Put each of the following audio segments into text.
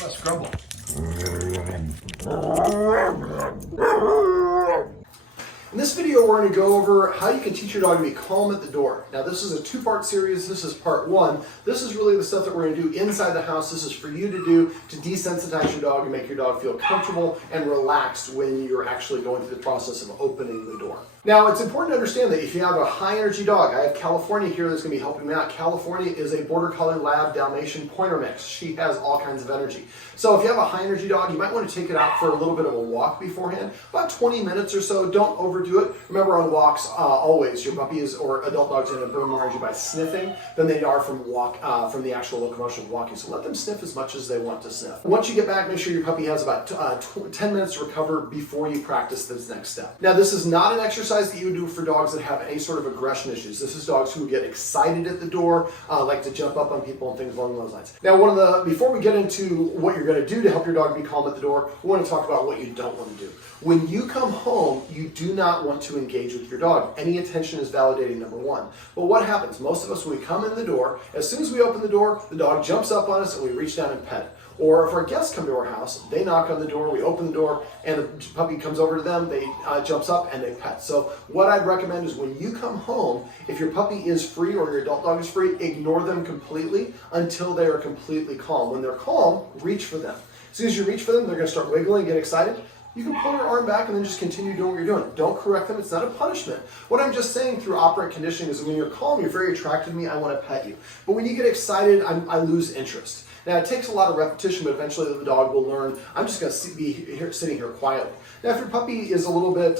Let's grumble. In this video, we're going to go over how you can teach your dog to be calm at the door. Now, this is a two-part series. This is part one. This is really the stuff that we're going to do inside the house. This is for you to do to desensitize your dog and make your dog feel comfortable and relaxed when you're actually going through the process of opening the door. Now, it's important to understand that if you have a high-energy dog, I have California here that's going to be helping me out. California is a Border Collie Lab Dalmatian Pointer mix. She has all kinds of energy. So if you have a high-energy dog, you might want to take it out for a little bit of a walk beforehand, about 20 minutes or so. Don't overdo it. Remember, on walks, always, your puppies or adult dogs are going to burn more energy by sniffing than they are from the actual locomotion of walking. So let them sniff as much as they want to sniff. Once you get back, make sure your puppy has about 10 minutes to recover before you practice this next step. Now, this is not an exercise that you would do for dogs that have any sort of aggression issues. This is dogs who get excited at the door, like to jump up on people and things along those lines. Now, before we get into what you're going to do to help your dog be calm at the door, we want to talk about what you don't want to do. When you come home, you do not want to engage with your dog. Any attention is validating, number one. But what happens? Most of us, when we come in the door, as soon as we open the door, the dog jumps up on us and we reach down and pet it. Or if our guests come to our house, they knock on the door, we open the door, and the puppy comes over to them, they jumps up and they pet. So what I'd recommend is when you come home, if your puppy is free or your adult dog is free, ignore them completely until they are completely calm. When they're calm, reach for them. As soon as you reach for them, they're going to start wiggling, get excited. You can pull your arm back and then just continue doing what you're doing. Don't correct them. It's not a punishment. What I'm just saying through operant conditioning is when you're calm, you're very attracted to me, I want to pet you. But when you get excited, I lose interest. Now, it takes a lot of repetition, but eventually the dog will learn, I'm just going to be here, sitting here quietly. Now, if your puppy is a little bit,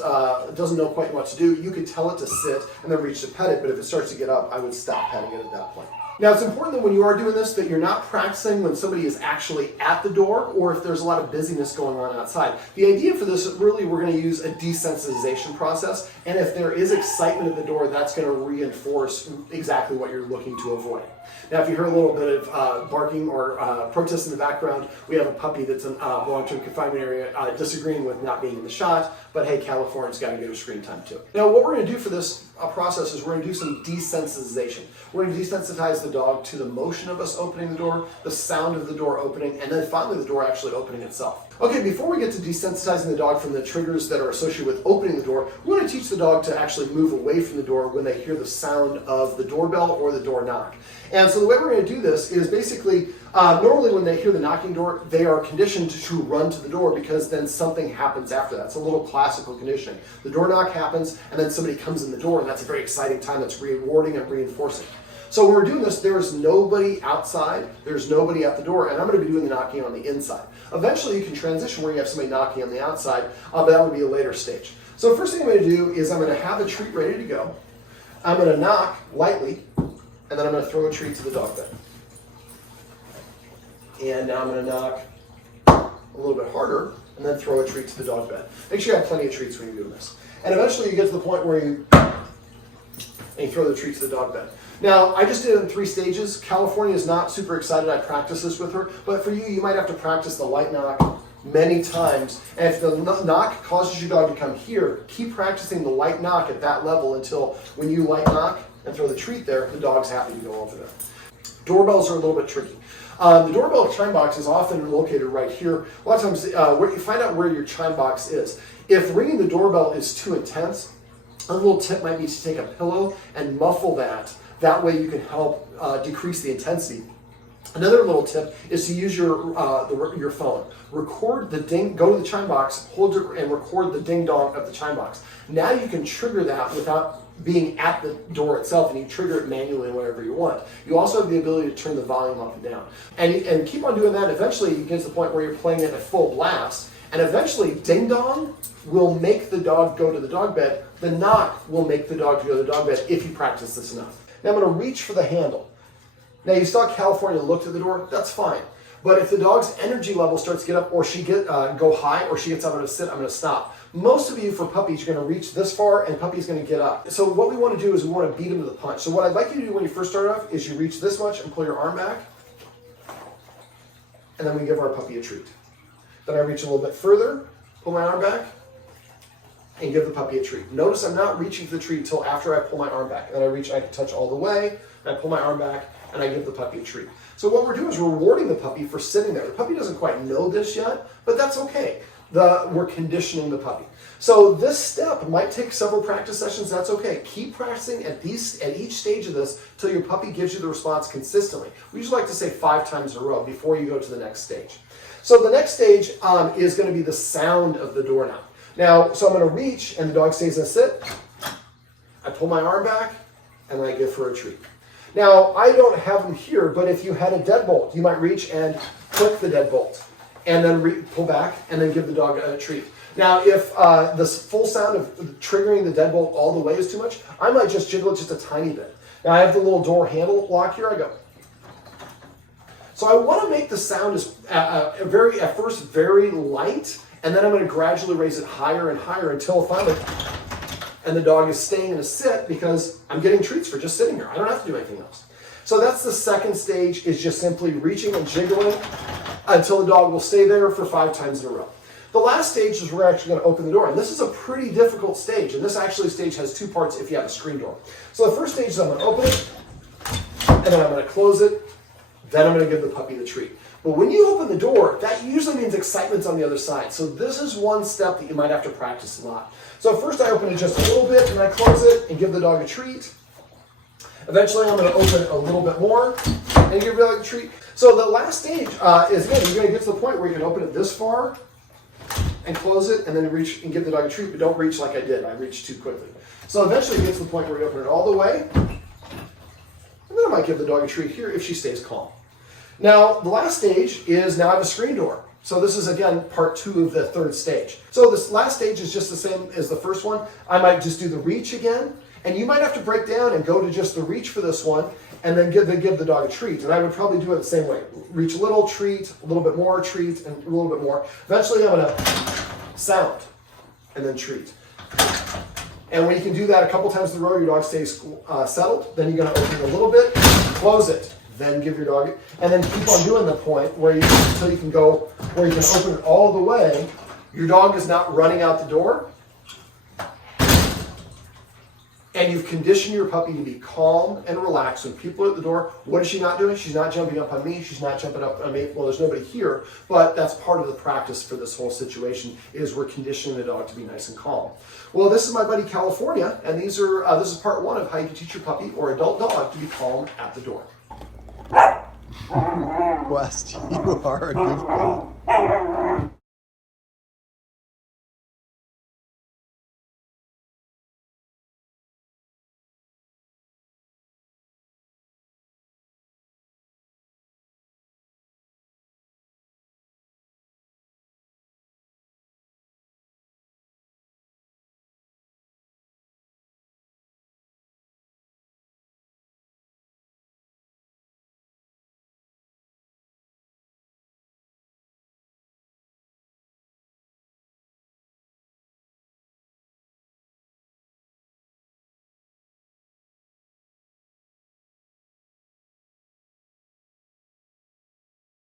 doesn't know quite what to do, you could tell it to sit and then reach to pet it, but if it starts to get up, I would stop petting it at that point. Now, it's important that when you are doing this, that you're not practicing when somebody is actually at the door or if there's a lot of busyness going on outside. The idea for this, really, we're going to use a desensitization process, and if there is excitement at the door, that's going to reinforce exactly what you're looking to avoid. Now, if you hear a little bit of barking or protest in the background, we have a puppy that's in a long-term confinement area disagreeing with not being in the shot, but hey, California's got to get her screen time too. Now, what we're going to do for this process is we're going to do some desensitization. We're going to desensitize the dog to the motion of us opening the door, the sound of the door opening, and then finally the door actually opening itself. Okay, before we get to desensitizing the dog from the triggers that are associated with opening the door, we want to teach the dog to actually move away from the door when they hear the sound of the doorbell or the door knock. And so the way we're going to do this is basically, normally when they hear the knocking door, they are conditioned to run to the door because then something happens after that. It's a little classical conditioning. The door knock happens and then somebody comes in the door, and that's a very exciting time that's rewarding and reinforcing. So when we're doing this, there's nobody outside, there's nobody at the door, and I'm going to be doing the knocking on the inside. Eventually you can transition where you have somebody knocking on the outside, but that would be a later stage. So the first thing I'm going to do is I'm going to have a treat ready to go. I'm going to knock lightly, and then I'm going to throw a treat to the dog bed. And now I'm going to knock a little bit harder, and then throw a treat to the dog bed. Make sure you have plenty of treats when you're doing this. And eventually you get to the point where you throw the treat to the dog bed. Now, I just did it in 3 stages. California is not super excited I practice this with her, but for you, you might have to practice the light knock many times. And if the knock causes your dog to come here, keep practicing the light knock at that level until when you light knock and throw the treat there, the dog's happy to go over there. Doorbells are a little bit tricky. The doorbell chime box is often located right here. A lot of times, where you find out where your chime box is. If ringing the doorbell is too intense, a little tip might be to take a pillow and muffle that. That way you can help decrease the intensity. Another little tip is to use your phone. Record the ding, go to the chime box, hold it, and record the ding dong of the chime box. Now you can trigger that without being at the door itself, and you trigger it manually whenever you want. You also have the ability to turn the volume up and down. And keep on doing that. Eventually you get to the point where you're playing it at full blast, and eventually ding dong will make the dog go to the dog bed. The knock will make the dog go to the dog bed if you practice this enough. Now I'm going to reach for the handle. Now you saw California look to the door, that's fine. But if the dog's energy level starts to get up or she go high or she gets up and sit, I'm going to stop. Most of you for puppies, you're going to reach this far and puppy's going to get up. So what we want to do is we want to beat him to the punch. So what I'd like you to do when you first start off is you reach this much and pull your arm back. And then we give our puppy a treat. Then I reach a little bit further, pull my arm back, and give the puppy a treat. Notice I'm not reaching for the treat until after I pull my arm back. And then I reach, I can touch all the way, and I pull my arm back, and I give the puppy a treat. So what we're doing is we're rewarding the puppy for sitting there. The puppy doesn't quite know this yet, but that's okay. We're conditioning the puppy. So this step might take several practice sessions. That's okay. Keep practicing at each stage of this till your puppy gives you the response consistently. We usually like to say 5 times in a row before you go to the next stage. So the next stage is going to be the sound of the door now. Now, so I'm going to reach, and the dog stays in a sit. I pull my arm back, and I give her a treat. Now, I don't have them here, but if you had a deadbolt, you might reach and click the deadbolt, and then pull back, and then give the dog a treat. Now, if this full sound of triggering the deadbolt all the way is too much, I might just jiggle it just a tiny bit. Now, I have the little door handle lock here. I go. So I want to make the sound at first very light, and then I'm going to gradually raise it higher and higher until finally, and the dog is staying in a sit because I'm getting treats for just sitting here. I don't have to do anything else. So that's the second stage, is just simply reaching and jiggling until the dog will stay there for 5 times in a row. The last stage is we're actually going to open the door, and this is a pretty difficult stage, and this actually stage has 2 parts if you have a screen door. So the first stage is I'm going to open it, and then I'm going to close it, then I'm going to give the puppy the treat. But when you open the door, that usually means excitement's on the other side. So this is one step that you might have to practice a lot. So first I open it just a little bit, and I close it and give the dog a treat. Eventually I'm going to open it a little bit more and give the dog a treat. So the last stage is, again, you're going to get to the point where you can open it this far and close it, and then reach and give the dog a treat, but don't reach like I did. I reached too quickly. So eventually you get to the point where you open it all the way, and then I might give the dog a treat here if she stays calm. Now, the last stage is now I have a screen door. So this is, again, part 2 of the third stage. So this last stage is just the same as the first one. I might just do the reach again, and you might have to break down and go to just the reach for this one, and then give the dog a treat. And I would probably do it the same way. Reach a little, treat, a little bit more, treat, and a little bit more. Eventually I'm going to sound, and then treat. And when you can do that a couple times in a row, your dog stays settled. Then you're going to open it a little bit, close it, then give your dog it, and then keep on doing the point where until you can go where you can open it all the way. Your dog is not running out the door, and you've conditioned your puppy to be calm and relaxed. When people are at the door, what is she not doing? She's not jumping up on me. She's not jumping up on me. Well, there's nobody here, but that's part of the practice for this whole situation, is we're conditioning the dog to be nice and calm. Well, this is my buddy California, and this is part 1 of how you can teach your puppy or adult dog to be calm at the door. West, you are a goofball.